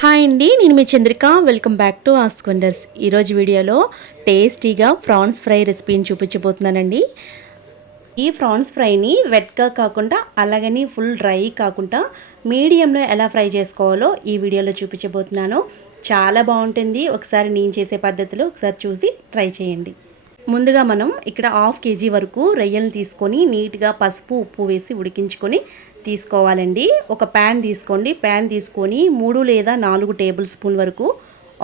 Hi అండి, నేను మీ Chandrika. Welcome back to Ask Wonders. ఈరోజు వీడియోలో టేస్టీగా ప్రాన్స్ ఫ్రై రెసిపీని చూపించబోతున్నానండి. ఈ ప్రాన్స్ ఫ్రైని వెట్గా కాకుండా అలాగని ఫుల్ డ్రై కాకుండా మీడియంలో ఎలా ఫ్రై చేసుకోవాలో ఈ వీడియోలో చూపించబోతున్నాను. చాలా బాగుంటుంది. ఒకసారి నేను చేసే పద్ధతిలో ఒకసారి చూసి ట్రై చేయండి. ముందుగా మనం ఇక్కడ 1/2 kg వరకు రొయ్యలను తీసుకొని నీట్గా పసుపు ఉప్పు వేసి ఉడికించుకొని తీసుకోవాలండి. ఒక ప్యాన్ తీసుకోండి. ప్యాన్ తీసుకొని 3 లేదా 4 టేబుల్ స్పూన్ వరకు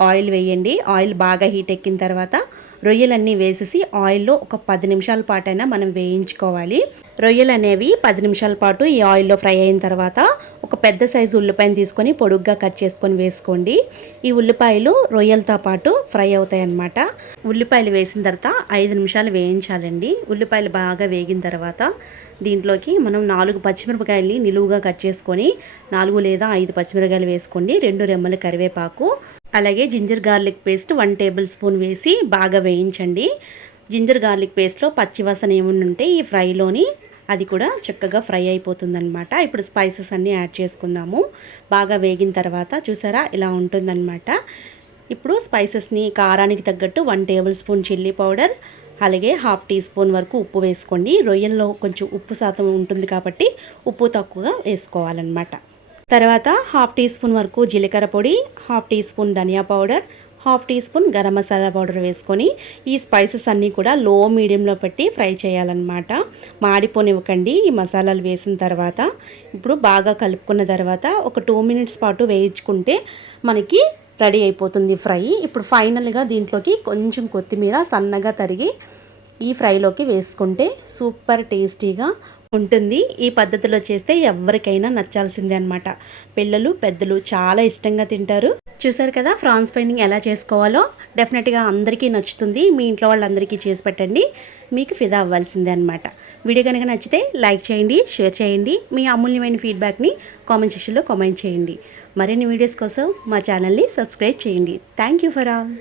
ఆయిల్ వేయండి. ఆయిల్ బాగా హీట్ ఎక్కిన తర్వాత రొయ్యలన్నీ వేసేసి ఆయిల్లో ఒక 10 నిమిషాల పాటైనా మనం వేయించుకోవాలి. రొయ్యలు అనేవి 10 నిమిషాల పాటు ఈ ఆయిల్లో ఫ్రై అయిన తర్వాత ఒక పెద్ద సైజు ఉల్లిపాయను తీసుకొని పొడుగ్గా కట్ చేసుకొని వేసుకోండి. ఈ ఉల్లిపాయలు రొయ్యలతో పాటు ఫ్రై అవుతాయి అన్నమాట. ఉల్లిపాయలు వేసిన తర్వాత 5 నిమిషాలు వేయించాలండి. ఉల్లిపాయలు బాగా వేగిన తర్వాత దీంట్లోకి మనం 4 పచ్చిమిరపకాయలని నిలువుగా కట్ చేసుకొని 4 లేదా 5 పచ్చిమిరపకాయలు వేసుకోండి. 2 రెమ్మల కరివేపాకు, అలాగే ginger garlic paste 1 tablespoon వేసి బాగా వేయించండి. జింజర్ గార్లిక్ పేస్ట్లో పచ్చివాసన ఏమన్నా ఉంటే ఈ ఫ్రైలోని అది కూడా చక్కగా ఫ్రై అయిపోతుందన్నమాట. ఇప్పుడు స్పైసెస్ అన్నీ యాడ్ చేసుకుందాము. బాగా వేగిన తర్వాత చూసారా ఇలా ఉంటుందన్నమాట. ఇప్పుడు స్పైసెస్ని కారానికి తగ్గట్టు 1 టేబుల్ స్పూన్ చిల్లీ పౌడర్, అలాగే 1/2 టీ స్పూన్ వరకు ఉప్పు వేసుకోండి. రొయ్యల్లో కొంచెం ఉప్పు శాతం ఉంటుంది కాబట్టి ఉప్పు తక్కువగా వేసుకోవాలన్నమాట. తర్వాత 1/2 టీ స్పూన్ వరకు జీలకర్ర పొడి, 1/2 టీ స్పూన్ ధనియా powder, 1/2 teaspoon garam masala powder వేసుకొని ఈ స్పైసెస్ అన్నీ కూడా లో మీడియంలో పెట్టి ఫ్రై చేయాలన్నమాట. మాడిపోనివ్వకండి. ఈ మసాలాలు వేసిన తర్వాత ఇప్పుడు బాగా కలుపుకున్న తర్వాత ఒక 2 మినిట్స్ పాటు వేయించుకుంటే మనకి రెడీ అయిపోతుంది ఫ్రై. ఇప్పుడు ఫైనల్గా దీంట్లోకి కొంచెం కొత్తిమీర సన్నగా తరిగి ఈ ఫ్రైలోకి వేసుకుంటే సూపర్ టేస్టీగా ఉంటుంది. ఈ పద్ధతిలో చేస్తే ఎవరికైనా నచ్చాల్సిందే అనమాట. పిల్లలు పెద్దలు చాలా ఇష్టంగా తింటారు. చూసారు కదా ఫ్రాన్స్ ఫ్రైని ఎలా చేసుకోవాలో. డెఫినెట్గా అందరికీ నచ్చుతుంది. మీ ఇంట్లో వాళ్ళందరికీ చేసి పెట్టండి. మీకు ఫిదా అవ్వాల్సిందే అనమాట. వీడియో కనుక నచ్చితే లైక్ చేయండి, షేర్ చేయండి. మీ అమూల్యమైన ఫీడ్బ్యాక్ని కామెంట్ సెక్షన్లో కామెంట్ చేయండి. మరిన్ని వీడియోస్ కోసం మా ఛానల్ని సబ్స్క్రైబ్ చేయండి. Thank you for all.